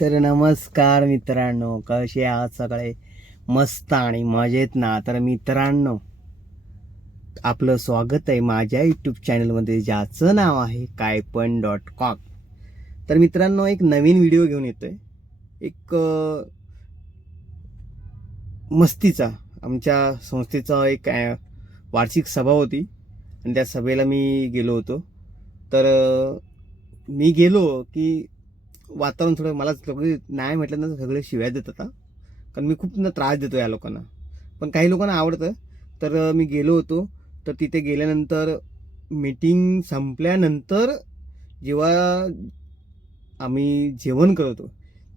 तर नमस्कार मित्रांनो, कसे आहात सगळे? मस्त आणि मजेत ना? तर मित्रांनो, आपलं स्वागत आहे माझ्या यूट्यूब चॅनलमध्ये, ज्याचं नाव आहे कायपण.com. तर मित्रांनो, एक नवीन व्हिडिओ घेऊन येतोय. एक मस्तीचा, आमच्या संस्थेचा एक वार्षिक सभा होती आणि त्या सभेला मी गेलो होतो. तर मी गेलो की वातावरण थोडं, मला सगळे नाही म्हटलं ना सगळे शिव्या देत होता, कारण मी खूप ना त्रास देतो या लोकांना, पण काही लोकांना आवडतं. तर मी गेलो होतो. तर तिथे गेल्यानंतर मीटिंग संपल्यानंतर जेव्हा आम्ही जेवण करतो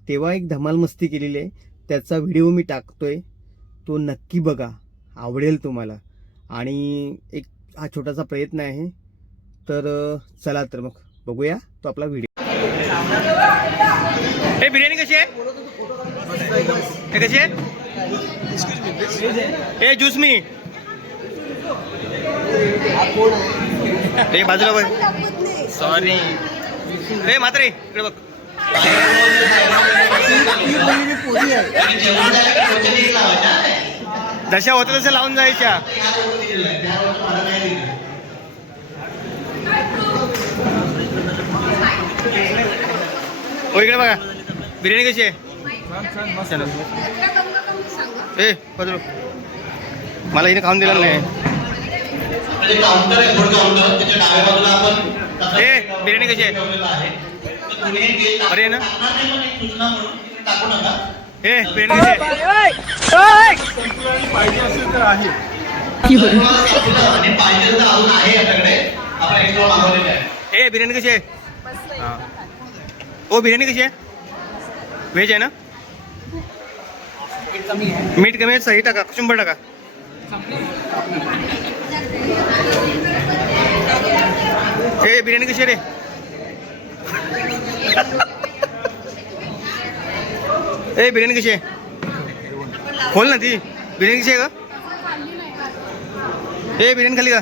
तेव्हा एक धमाल मस्ती केलेली आहे. त्याचा व्हिडिओ मी टाकतोय, तो नक्की बघा, आवडेल तुम्हाला. आणि एक हा छोटासा प्रयत्न आहे. तर चला तर मग बघूया तो आपला व्हिडिओ. हे बिर्याणी कशी आहे? हे कशी आहे? हे ज्यूस मी हे बाजूला बघ, सॉरी. हे म्हात्रे इकडे बघ. जशा होत्या तशा लावून जायच्या. हो इकडे बघा, बिर्याणी कशी आहे? ए बदलू, मला इथे खाऊन दिलं नाही. ए बिर्याणी कशी आहे? अरे ना, ए बिर्याणी कशी आहे? पाहिजे असेल तर आहे. ए बिर्याणी कशी आहे? ओ बिर्याणी कशी आहे? व्हेज आहे ना? मीठ कमी आहे, सही टाका, 100 टाका. ए बिर्याणी कशी आहे रे? ए बिर्याणी कशी आहे? खोल ना ती. बिर्याणी कशी आहे का? ए बिर्याणी खाली का?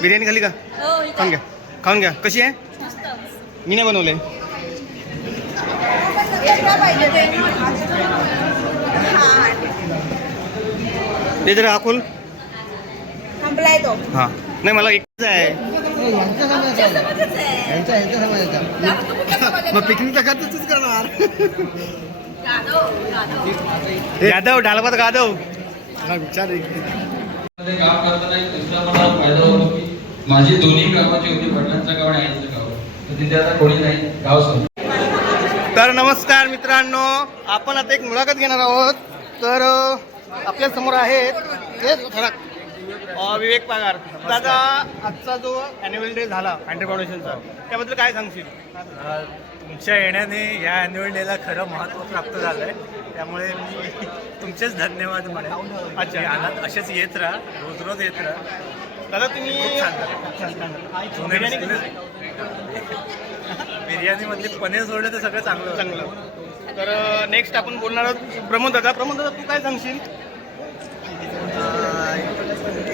बिर्याणी खाली का? खाऊन घ्या, खाऊन घ्या. कशी आहे? मी नाही बनवले. ते जरा हा खोल. हा नाही, मला एकच आहे. मग पिकनिकचा खर्चच करणार. यादव ढालपात गादव विचार. काम करताना एक दुसरा मला फायदा होतो की माझी दोन्ही गावाची होती, वडिलांचं गाव आणि आईचं गाव. तर तिथे आता कोणी नाही, गाव संपलं. तर नमस्कार मित्रांनो, आपण आता एक मुलाखत घेणार आहोत. तर आपल्या समोर आहेत विवेक पगार. दादा, आजचा जो ॲन्युअल डे झाला अँड्रे फाउंडेशनचा, त्याबद्दल काय सांगशील? तुमच्या येण्याने या ॲन्युअल डेला खरं महत्त्व प्राप्त झालं आहे, त्यामुळे मी तुमचेच धन्यवाद म्हणेन. अच्छा, आनंद असेच येत राहा, रोज रोज येत राहा. दादा तुम्ही खूप छान बिर्याणीमधले पनीर सोडलं तर सगळं चांगलं. तर नेक्स्ट आपण बोलणार आहोत प्रमोद दादा. प्रमोद दादा, तू काय सांगशील?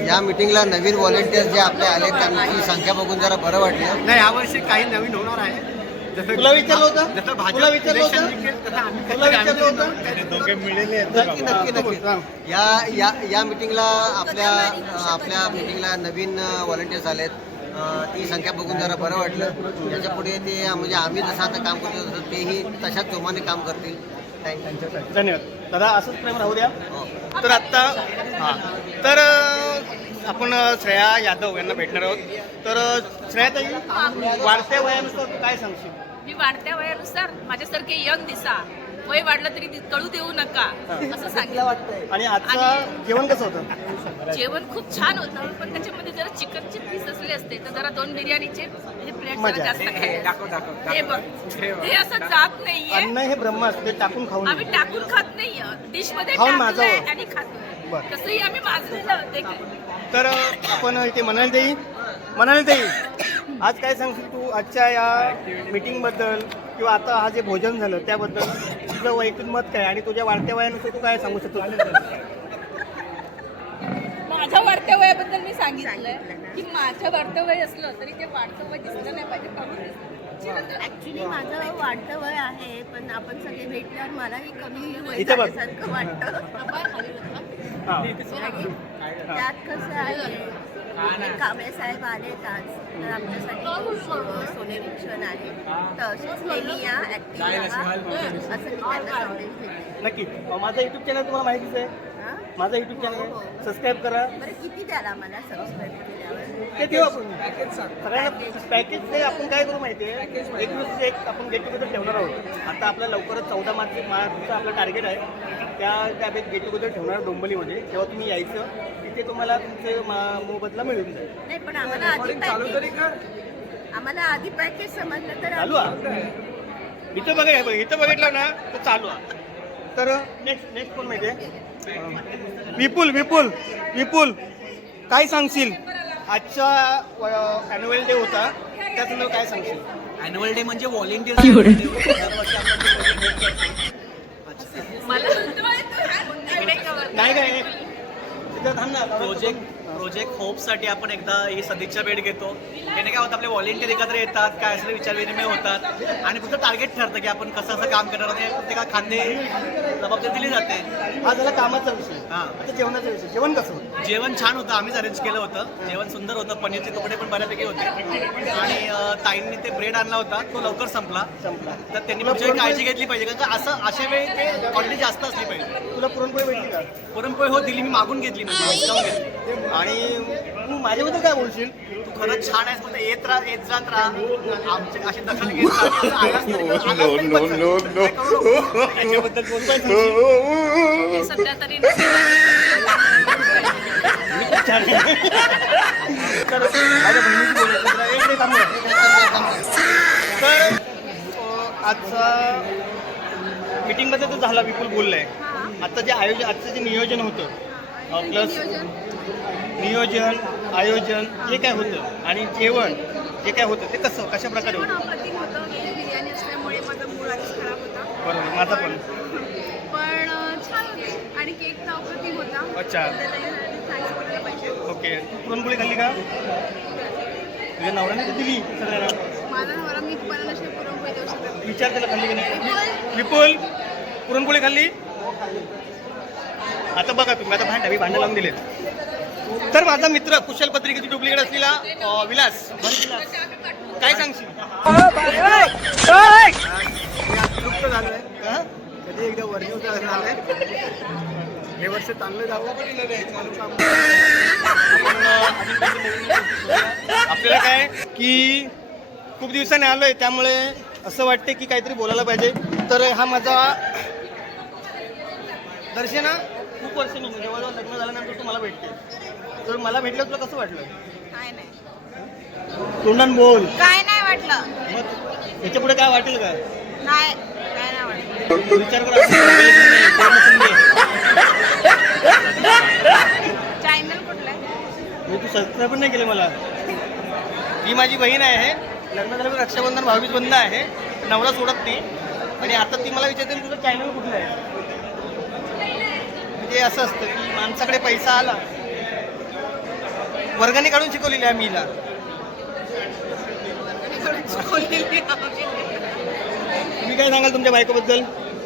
या मीटिंगला नवीन व्हॉलेंटियर्स जे आपले आले त्यांची संख्या बघून जरा बरं वाटलं. नाही, यावर्षी काही नवीन होणार आहे. तुला विचारलं होतं? जसं तुला विचारलं होतं? तुला विचारलं होतं? नक्की नक्की नक्की. या मीटिंगला आपल्या मीटिंगला नवीन व्हॉलेंटियर्स आलेत. ती संख्या बघून जरा बरं वाटलं. त्याच्या पुढे ते म्हणजे आम्ही जसं आता काम करतो तसं तेही तशाच जोमाने काम करतील. धन्यवाद दादा, असंच प्रेम राहू द्या. तर आत्ता तर आपण श्रेया यादव यांना भेटणार आहोत. तर श्रेयाताई, वाढत्या वयानुसार तू काय सांगशील? मी वाढत्या वयानुसार माझ्यासारखे यंग दिसा, वय वाढलं तरी कळू देऊ नका असं सांगितलं. आणि आजचं जेवण कसं होतं? जेवण खूप छान होतं, पण त्याच्यामध्ये जरा चिकनचे पीस असले असते तर जरा 2 बिर्याणीचे प्लेट जरा जास्त खायला. हे बघ, हे असं जात नाहीये. अन्न हे ब्रह्म असते, टाकून खाऊ आम्ही नये. टाकून खात नाहीये, डिश मध्ये खाऊन टाकलंय माजावं. आणि खातो. बरं. तसंही आम्ही माजलेलं होते काय. तर आपण इथे म्हणाले ताई, आज काय सांगशील तू आजच्या या मीटिंगबद्दल, किंवा आता हा जे भोजन झालं त्याबद्दल तुझं वैयक्तिक मत काय, आणि तुझ्या वाढत्या वयानुसार तू काय सांगू शकतो? माझ्या वाढत्या वयाबद्दल मी सांगितलंय की माझं वाढतं वय असलं तरी ते वाढतं वय दिसलं नाही पाहिजे. ऍक्च्युली माझं वाढतं वय आहे, पण आपण सगळे भेटल्यावर मलाही कमी वय इथे बघ. झाल्यासारखं वाटतं. हा. आणि त्यात कसं आहे, कांबळे साहेब आलेत आज, तर आमच्यासाठी खूप सोनेरी क्षण आहे. तर असेच नेहमी या ऍक्टिव्ह राहा असं मी त्यांना संदेश देते. नक्की. माझा युट्यूब चॅनल तुम्हाला माहितीच आहे. हा? माझा युट्यूब हो, चॅनल हो. सबस्क्राईब करा. बरं किती द्याल आम्हाला सबस्क्राईब केल्यावर? ते देऊ आपण सगळ्यांना पॅकेज ते आपण काय करू माहिती आहे, एक दिवस एक आपण गेट टुगेदर ठेवणार आहोत. आता आपला लवकरच 14 मार्चचं आपलं टार्गेट आहे. त्या गेट टुगेदर ठेवणार डोंबिवलीमध्ये. तेव्हा तुम्ही यायचं, तिथे तुम्हाला तुमचे मोबदला मिळून जाईल. नाही, पण आम्हाला आधी पॅकेज समजलं तर चालू आहे इथं बघितलं ना तर चालू आहे. तर नेक्स्ट कोण माहिती आहे? विपुल काय सांगशील? आजचा ॲन्युअल डे होता, त्या संदर्भात काय सांगशील? ॲन्युअल डे म्हणजे व्हॉलेंटियर नाही काय तिथं थांब ना. प्रोजेक्ट होपसाठी आपण एकदा ही सदिच्छा भेट घेतो. त्याने काय होतं, आपले व्हॉलेंटियर एकत्र येतात, काय असं विचारविनिमय होतात आणि पुढचं टार्गेट ठरतं की आपण कसं असं काम करणार आणि प्रत्येका खांदे जबाबदारी दिली जाते. हा झाला कामाचा विषय. हां, आता जेवणाचा विषय. जेवण कसं होतं? जेवण छान होतं, आम्हीच अरेंज केलं होतं. जेवण सुंदर होतं, पनीरचे तुकडे पण बऱ्यापैकी होते आणि ताईंनी ते ब्रेड आणला होता, तो लवकर संपला. तर त्यांनी पुढची काळजी घेतली पाहिजे, कारण का असं अशा वेळी ते क्वांटिटी जास्त असली पाहिजे. तुला पुरणपोळी भेटली का? पुरणपोळी हो दिली, मी मागून घेतली, म्हणजे डिस्काउंट घेतली. आणि तू माझ्याबद्दल काय बोलशील? तू खरंच छान आहेस, फक्त येत जात राहा. आमचे अशी दखल घेत राहा. याच्याबद्दल कोण काय सांगशील? हे सध्या तरी छान आहे. तर माझ्या बहिणीची बोलायचं तुला एक नाही थांबलं. तर आजचा मीटिंगमध्ये तर झाला, विपुल बोललाय. आता जे आजचं जे नियोजन होतं, प्लस नियोजन आयोजन जे काय होतं आणि जेवण जे काय होतं ते कशा प्रकारे होतं? अप्रतिम होतं. बिर्याणी असल्यामुळे माझा मूड आधीच खराब होता, बरोबर, माझा पण. पण छान होते आणि केक तर अप्रतिम होता. अच्छा, थँक्स बोलायला पाहिजे. ओके. तू पुरणपोळी खाल्ली का? तुझ्या नवऱ्याने तर दिली सगळ्यांना. माझा नवरा मी तुम्हाला नशी पुरणपोळी देऊ शकत. विचार त्याला खाल्ली की नाही? विपुल पुरणपोळी खाल्ली? आता बघा तुम्ही, आता भांडं लावून दिलेत. तर माझा मित्र कुशल पत्रिकेची डुप्लिकेट असलेला विलास काय सांगशील? तृप्त झालोय. कधी एकदा वर्जिव झालंय. हे वर्ष चांगलं जावं. आपल्याला काय की खूप दिवसांनी आलोय, त्यामुळे असं वाटते की काहीतरी बोलायला पाहिजे. तर हा माझा दर्शना खूप वर्षांनी जवळजवळ लग्न झाल्यानंतर तू मला भेटते. तर मला भेटलं, तुला कसं वाटलं? काय नाही, तोंडान बोल. काय नाही वाटलं. मग याच्या पुढे काय वाटेल का? नाही, काय नाही वाटलं. तू विचार कर. चॅनल कुठलं आहे? तू सबस्क्राईब पण नाही केलं मला. ही माझी बहीण आहे, लग्न झाल्यावर रक्षाबंधन भाऊबीज बंद आहे, नवरा सोडत नाही. आणि आता ती मला विचारते तुझं चॅनल कुठलं आहे. म्हणजे असं असतं की माणसाकडे पैसा आला, वर्गाने काढून शिकवलेली आहे मी हिला. तुम्ही काय सांगाल तुमच्या बायकोबद्दल?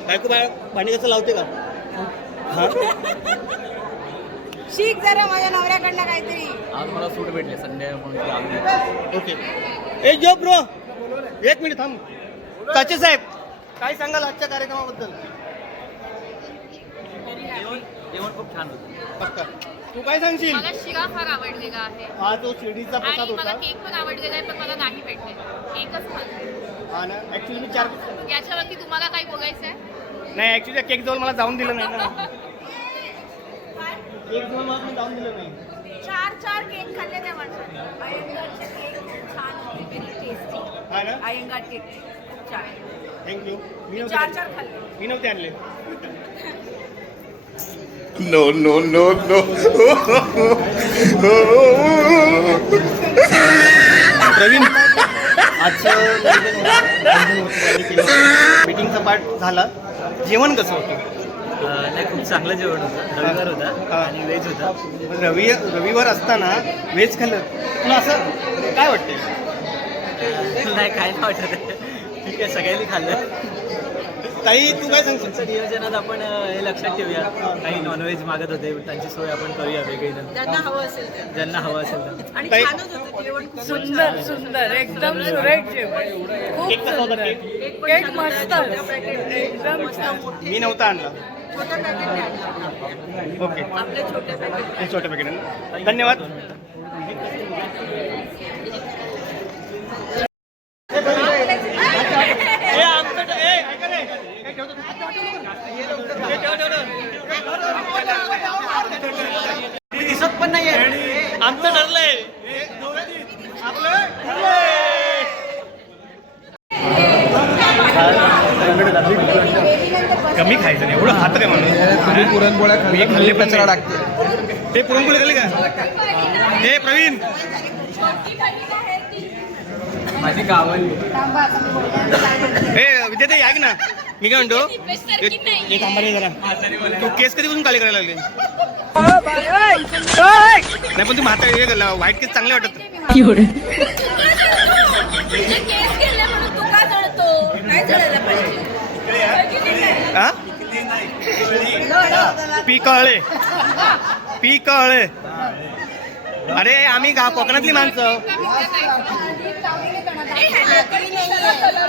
बायको भांडी कसं लावते का? हा, शिक जरा माझ्या नवऱ्याकडनं काहीतरी. आज मला सूट भेटले संडे म्हणून. ओके. ए जो ब्रो, एक मिनिट थांब. काचे साहेब काय सांगाल आजच्या कार्यक्रमाबद्दल? जेवण खूप छान होतं. पक्का. तू काय सांगशील? मला शिरा फार आवडलेला आहे हा जो शिर्डीचा प्रसाद आणि मला होता. केक पण आवडलेला आहे, पण मला नाही भेटले. केकच खाल्ला. हा ना, ऍक्च्युली मी 4 याच्यावरती तुम्हाला काही बोलायचं आहे? नाही, ऍक्च्युली केक जवळ मला जाऊन दिलं नाही ना. केक जवळ मला जाऊन दिलं नाही. 4 केक खाल्ले त्या माणसाने. अयंगारचे केक खूप छान होते, व्हेरी टेस्टी. हा ना, अयंगार केक खूप छान. थँक्यू. मी 4 नव्हते खाल्ले. मी नव्हते आणले. No, no, no, no. Pravin, आजचं मीटिंगचा पार्ट झाला. जेवण कसं होतं? नाही, खूप चांगलं जेवण होतं. रविवार होता आणि व्हेज होता. रविवार असताना व्हेज खाल्लं, तुला असं काय वाटते? नाही काय नाही वाटत आहे. ठीक आहे सगळ्यांनी खाल्लं. ताई तू काय सांगशील? आमच्या नियोजनात आपण हे लक्षात ठेवूया, काही नॉनव्हेज मागत होते त्यांची सोय आपण करूया वेगळी नंतर ज्यांना हवं असेल ज्यांना हवं असेल तर. आणि ताई- छानच होतं जेवण खूप सुंदर सुंदर एकदम सुरेख जेवण खूप केक कसा होता सुंदर केक? केक मस्त एकदम छान. मी नव्हता आणला. छोट्या पॅकेटने आणलं. ओके आपले छोटे पॅकेट हे छोट्या पॅकेट. धन्यवाद. ए, आमचं ए, ऐका रे. हे ठेव, ठेव, मी दिसत पण नाहीये. आमचं ठरलंय. कमी खायचं नाही, एवढं खातं काय म्हणून पुरणपोळ्या खाल्ले पण टाकते. ते पुरणपोळी खाल्ली का? हे प्रवीण माझी गावाली हे विद्यार्थी ऐक ना, मी काय म्हणतो एक आंबारी जरा तू केस कधीपासून काळी करायला लागले? नाही पण तू म्हातारी हे व्हाईट केस चांगले वाटत. तुझे केस गेले म्हणून तू का जळतो? नाही जळायला पाहिजे. हा पिकळे पिकळे. अरे आम्ही कोकणातली माणसं. ए, ह्याला तरी दिसायला कलर